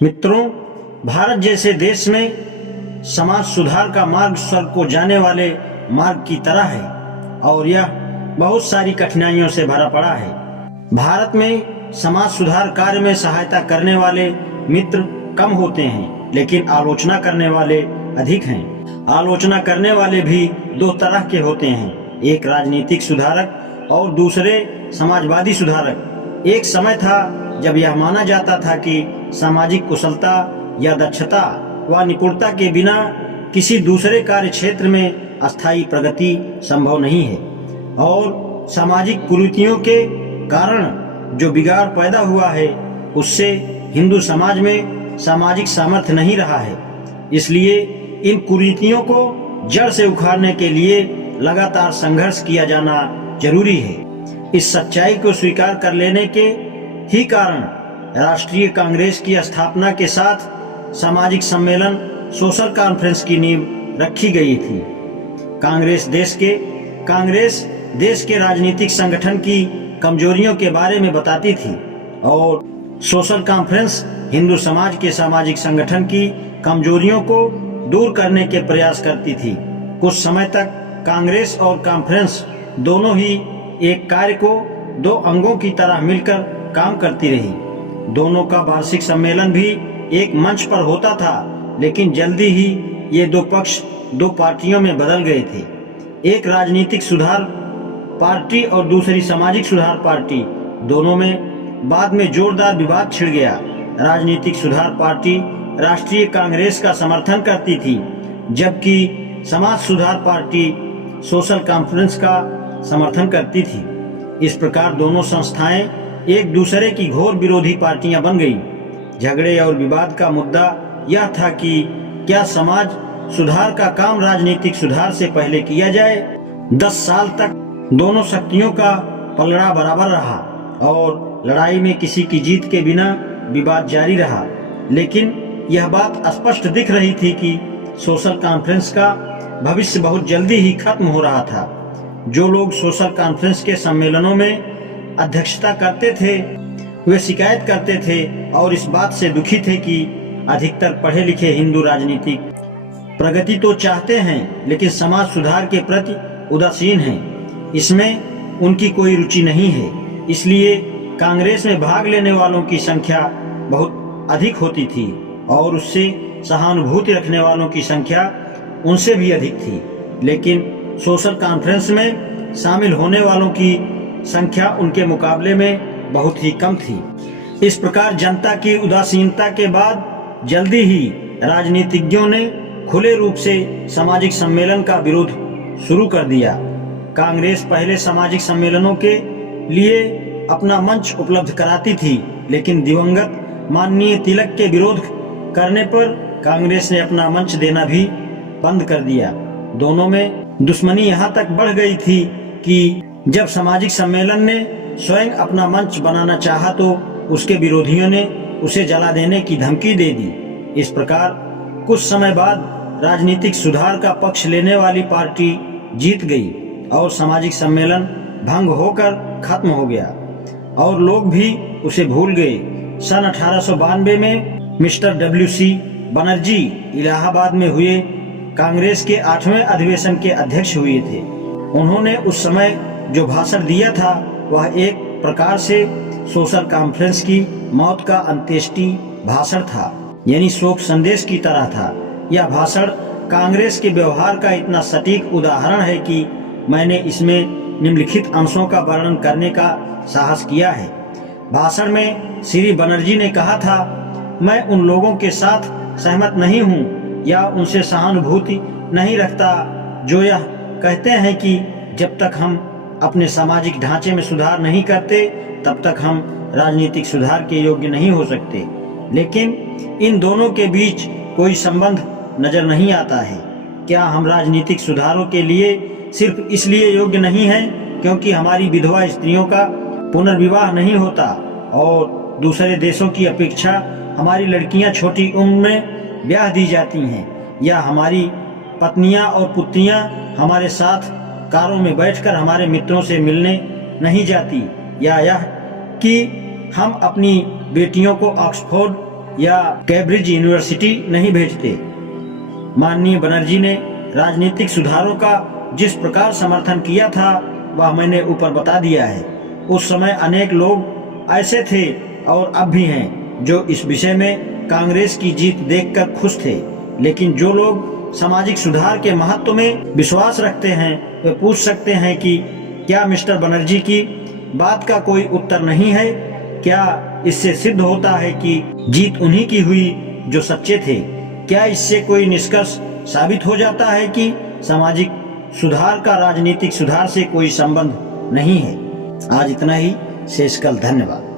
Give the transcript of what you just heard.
मित्रों, भारत जैसे देश में समाज सुधार का मार्ग स्वर्ग को जाने वाले मार्ग की तरह है और यह बहुत सारी कठिनाइयों से भरा पड़ा है। भारत में समाज सुधार कार्य में सहायता करने वाले मित्र कम होते हैं, लेकिन आलोचना करने वाले अधिक हैं। आलोचना करने वाले भी दो तरह के होते हैं, एक राजनीतिक सुधारक और दूसरे समाजवादी सुधारक। एक समय था जब यह माना जाता था कि सामाजिक कुशलता या दक्षता व निपुणता के बिना किसी दूसरे कार्य क्षेत्र में अस्थायी प्रगति संभव नहीं है और सामाजिक कुरीतियों के कारण जो बिगाड़ पैदा हुआ है उससे हिंदू समाज में सामाजिक सामर्थ्य नहीं रहा है। इसलिए इन कुरीतियों को जड़ से उखाड़ने के लिए लगातार संघर्ष किया जाना जरूरी है। इस सच्चाई को स्वीकार कर लेने के ही कारण राष्ट्रीय कांग्रेस की स्थापना के साथ सामाजिक सम्मेलन सोशल कॉन्फ्रेंस की नींव रखी गई थी। कांग्रेस देश के राजनीतिक संगठन की कमजोरियों के बारे में बताती थी और सोशल कॉन्फ्रेंस हिंदू समाज के सामाजिक संगठन की कमजोरियों को दूर करने के प्रयास करती थी। कुछ समय तक कांग्रेस और कॉन्फ्रेंस दोनों ही एक कार्य को दो अंगों की तरह मिलकर काम करती रही। दोनों का वार्षिक सम्मेलन भी एक मंच पर होता था, लेकिन जल्दी ही ये दो पक्ष दो पार्टियों में बदल गए थे। एक राजनीतिक सुधार पार्टी और दूसरी सामाजिक सुधार पार्टी, दोनों में बाद में जोरदार विवाद छिड़ गया। राजनीतिक सुधार पार्टी राष्ट्रीय कांग्रेस का समर्थन करती थी, जबकि समाज सुधार पार्टी सोशल कॉन्फ्रेंस का समर्थन करती थी। इस प्रकार दोनों संस्थाएं एक दूसरे की घोर विरोधी पार्टियां बन गईं। झगड़े और विवाद का मुद्दा यह था कि क्या समाज सुधार का काम राजनीतिक सुधार से पहले किया जाए। 10 साल तक दोनों शक्तियों का पलड़ा बराबर रहा और लड़ाई में किसी की जीत के बिना विवाद जारी रहा, लेकिन यह बात स्पष्ट दिख रही थी कि सोशल कॉन्फ्रेंस का भविष्य बहुत जल्दी ही खत्म हो रहा था। जो लोग सोशल कॉन्फ्रेंस के सम्मेलनों में अध्यक्षता करते थे वे शिकायत करते थे और इस बात से दुखी थे कि अधिकतर पढ़े लिखे हिंदू राजनीतिक प्रगति तो चाहते हैं, लेकिन समाज सुधार के प्रति उदासीन हैं। इसमें उनकी कोई रुचि नहीं है। इसलिए कांग्रेस में भाग लेने वालों की संख्या बहुत अधिक होती थी और उससे सहानुभूति रखने वालों की संख्या उनसे भी अधिक थी, लेकिन सोशल कॉन्फ्रेंस में शामिल होने वालों की संख्या उनके मुकाबले में बहुत ही कम थी। इस प्रकार जनता की उदासीनता के बाद जल्दी ही राजनीतिज्ञों ने खुले रूप से सामाजिक सम्मेलन का विरोध शुरू कर दिया। कांग्रेस पहले सामाजिक सम्मेलनों के लिए अपना मंच उपलब्ध कराती थी, लेकिन दिवंगत माननीय तिलक के विरोध करने पर कांग्रेस ने अपना मंच देना भी बंद कर दिया। दोनों में दुश्मनी यहाँ तक बढ़ गई थी कि जब सामाजिक सम्मेलन ने स्वयं अपना मंच बनाना चाहा तो उसके विरोधियों ने उसे जला देने की धमकी दे दी। इस प्रकार कुछ समय बाद राजनीतिक सुधार का पक्ष लेने वाली पार्टी जीत गई और सामाजिक सम्मेलन भंग होकर खत्म हो गया और लोग भी उसे भूल गए। सन 1892 में मिस्टर WC बनर्जी इलाहाबाद में हुए कांग्रेस के 8वें अधिवेशन के अध्यक्ष हुए थे। उन्होंने उस समय जो भाषण दिया था वह एक प्रकार से सोशल कॉन्फ्रेंस की मौत का अंत्येष्टि भाषण था, यानी शोक संदेश की तरह था। यह भाषण कांग्रेस के व्यवहार का इतना सटीक उदाहरण है कि मैंने इसमें निम्नलिखित अंशों का वर्णन करने का साहस किया है। भाषण में श्री बनर्जी ने कहा था, मैं उन लोगों के साथ सहमत नहीं हूँ या उनसे सहानुभूति नहीं रखता जो यह कहते हैं कि जब तक हम अपने सामाजिक ढांचे में सुधार नहीं करते तब तक हम राजनीतिक सुधार के योग्य नहीं हो सकते। लेकिन इन दोनों के बीच कोई संबंध नजर नहीं आता है। क्या हम राजनीतिक सुधारों के लिए सिर्फ इसलिए योग्य नहीं हैं क्योंकि हमारी विधवा स्त्रियों का पुनर्विवाह नहीं होता और दूसरे देशों की अपेक्षा हमारी लड़कियां छोटी उम्र में ब्याह दी जाती हैं, या हमारी पत्नियां और पुत्रियां हमारे साथ कारों में बैठकर हमारे मित्रों से मिलने नहीं जाती, या यह कि हम अपनी बेटियों को ऑक्सफोर्ड या कैम्ब्रिज यूनिवर्सिटी नहीं भेजते। माननीय बनर्जी ने राजनीतिक सुधारों का जिस प्रकार समर्थन किया था वह मैंने ऊपर बता दिया है। उस समय अनेक लोग ऐसे थे और अब भी हैं जो इस विषय में कांग्रेस की जीत देखकर खुश थे, लेकिन जो लोग सामाजिक सुधार के महत्व में विश्वास रखते हैं वे पूछ सकते हैं कि क्या मिस्टर बनर्जी की बात का कोई उत्तर नहीं है? क्या इससे सिद्ध होता है कि जीत उन्हीं की हुई जो सच्चे थे? क्या इससे कोई निष्कर्ष साबित हो जाता है कि सामाजिक सुधार का राजनीतिक सुधार से कोई संबंध नहीं है? आज इतना ही, शेष कल। धन्यवाद।